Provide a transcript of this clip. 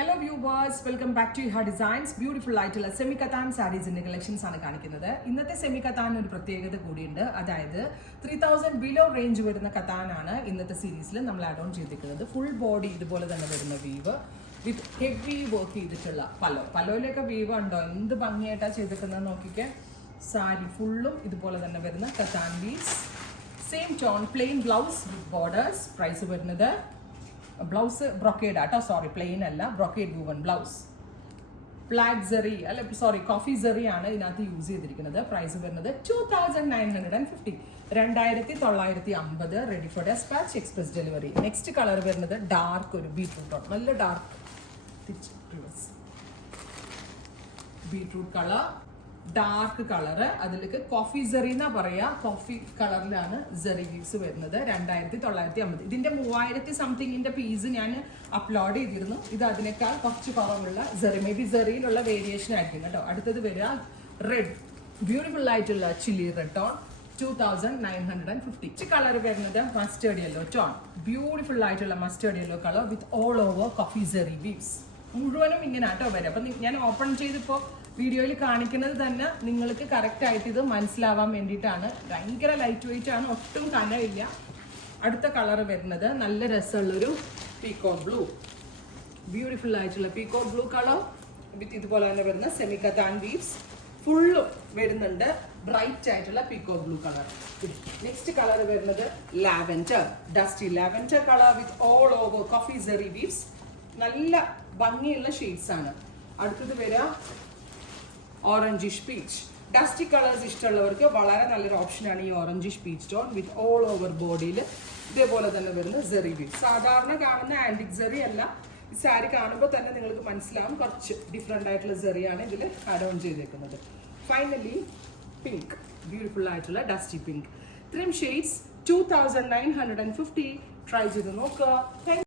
Hello viewers, welcome back to Iha Designs. Beautiful ആയിട്ടുള്ള semi കത്താൻ സാരീസിന്റെ collections ആണ് കാണിക്കുന്നത്. ഇന്നത്തെ സെമി കത്താൻ ഒരു പ്രത്യേകത കൂടിയുണ്ട്. അതായത് 3000 ബിലോ റേഞ്ച് വരുന്ന കത്താനാണ് ഇന്നത്തെ സീരീസിൽ നമ്മൾ ആഡ് ഓൺ ചെയ്തിരിക്കുന്നത്. ഫുൾ ബോഡി ഇതുപോലെ തന്നെ വരുന്ന വീവ് വിത്ത് ഹെവി വർക്ക് ചെയ്തിട്ടുള്ള പലോയിലൊക്കെ വീവ് ഉണ്ടോ, എന്ത് ഭംഗിയായിട്ടാണ് ചെയ്തിരിക്കുന്നത് നോക്കിക്കേ. സാരി ഫുള്ളും ഇതുപോലെ തന്നെ വരുന്ന cotton weaves, same tone, plain blouse with borders. Price വരുന്നത് ബ്ലൗസ് ബ്രൊക്കേഡ് ആട്ടോ, സോറി പ്ലെയിൻ അല്ല, brocade woven blouse. Black zari അല്ല സോറി കോഫി സെറി ആണ് ഇതിനകത്ത് യൂസ് ചെയ്തിരിക്കുന്നത്. പ്രൈസ് വരുന്നത് 2950, 2950. Ready for dispatch, express delivery. Next colour വരുന്നത് ഡാർക്ക് ഒരു ബീട്രൂട്ട്, നല്ല dark beetroot colour, dark colour. അതിലേക്ക് കോഫി സെറി എന്നാ പറയാ. കോഫി കളറിലാണ് സെറി വീവ്സ് വരുന്നത്. 2950. ഇതിന്റെ 3000 സംതിങ്ങിന്റെ പീസ് ഞാൻ അപ്ലോഡ് ചെയ്തിരുന്നു. ഇത് അതിനേക്കാൾ കുറച്ച് കുറവുള്ള സെറി, മേ ബി സെറിയിലുള്ള വേരിയേഷൻ ആയിരിക്കും കേട്ടോ. അടുത്തത് വരിക റെഡ്, ബ്യൂട്ടിഫുൾ ആയിട്ടുള്ള ചില്ലി റെഡ് ടോൺ, 2950. കളർ വരുന്നത് മസ്റ്റേർഡ് യെല്ലോ ടോൺ, ബ്യൂട്ടിഫുൾ ആയിട്ടുള്ള mustard yellow colour with all over coffee zari weaves. മുഴുവനും ഇങ്ങനെ ആട്ടോ വരും. അപ്പൊ ഞാൻ ഓപ്പൺ ചെയ്തിപ്പോ വീഡിയോയിൽ കാണിക്കുന്നത് തന്നെ നിങ്ങൾക്ക് കറക്റ്റ് ആയിട്ട് ഇത് മനസ്സിലാവാൻ വേണ്ടിയിട്ടാണ്. ഭയങ്കര ലൈറ്റ് വെയിറ്റ് ആണ്, ഒട്ടും കനമില്ല. അടുത്ത കളർ വരുന്നത് നല്ല രസമുള്ളൊരു പീകോക്ക് ബ്ലൂ, ബ്യൂട്ടിഫുൾ ആയിട്ടുള്ള പീകോക്ക് ബ്ലൂ കളർ വിത്ത് ഇതുപോലെ തന്നെ വരുന്ന സെമി കത്താൻ വീവ്സ് ഫുള്ളും വരുന്നുണ്ട്. ബ്രൈറ്റ് ആയിട്ടുള്ള peacock blue colour. Next colour വരുന്നത് lavender, dusty lavender colour with all over coffee zari weaves. നല്ല ഭംഗിയുള്ള ഷെയ്ഡ്സ് ആണ്. അടുത്തത് വരിക ഓറഞ്ചിഷ് പീച്ച്. ഡസ്റ്റി കളേഴ്സ് ഇഷ്ടമുള്ളവർക്ക് വളരെ നല്ലൊരു ഓപ്ഷനാണ് ഈ ഓറഞ്ചിഷ് പീച്ച് ടോൺ വിത്ത് ഓൾ ഓവർ ബോഡിയിൽ ഇതേപോലെ തന്നെ വരുന്ന സെറി വീവ്. സാധാരണ കാണുന്ന ആന്റിക് സെറി അല്ല. ഈ സാരി കാണുമ്പോൾ തന്നെ നിങ്ങൾക്ക് മനസ്സിലാവും കുറച്ച് ഡിഫറെൻ്റ് ആയിട്ടുള്ള സെറിയാണ് ഇതിൽ ആഡ് ഓൺ ചെയ്തേക്കുന്നത്. ഫൈനലി പിങ്ക്, ബ്യൂട്ടിഫുൾ ആയിട്ടുള്ള ഡസ്റ്റി പിങ്ക്. ഇത്രയും ഷെയ്ഡ്സ് 2950. ട്രൈ ചെയ്ത് നോക്കുക.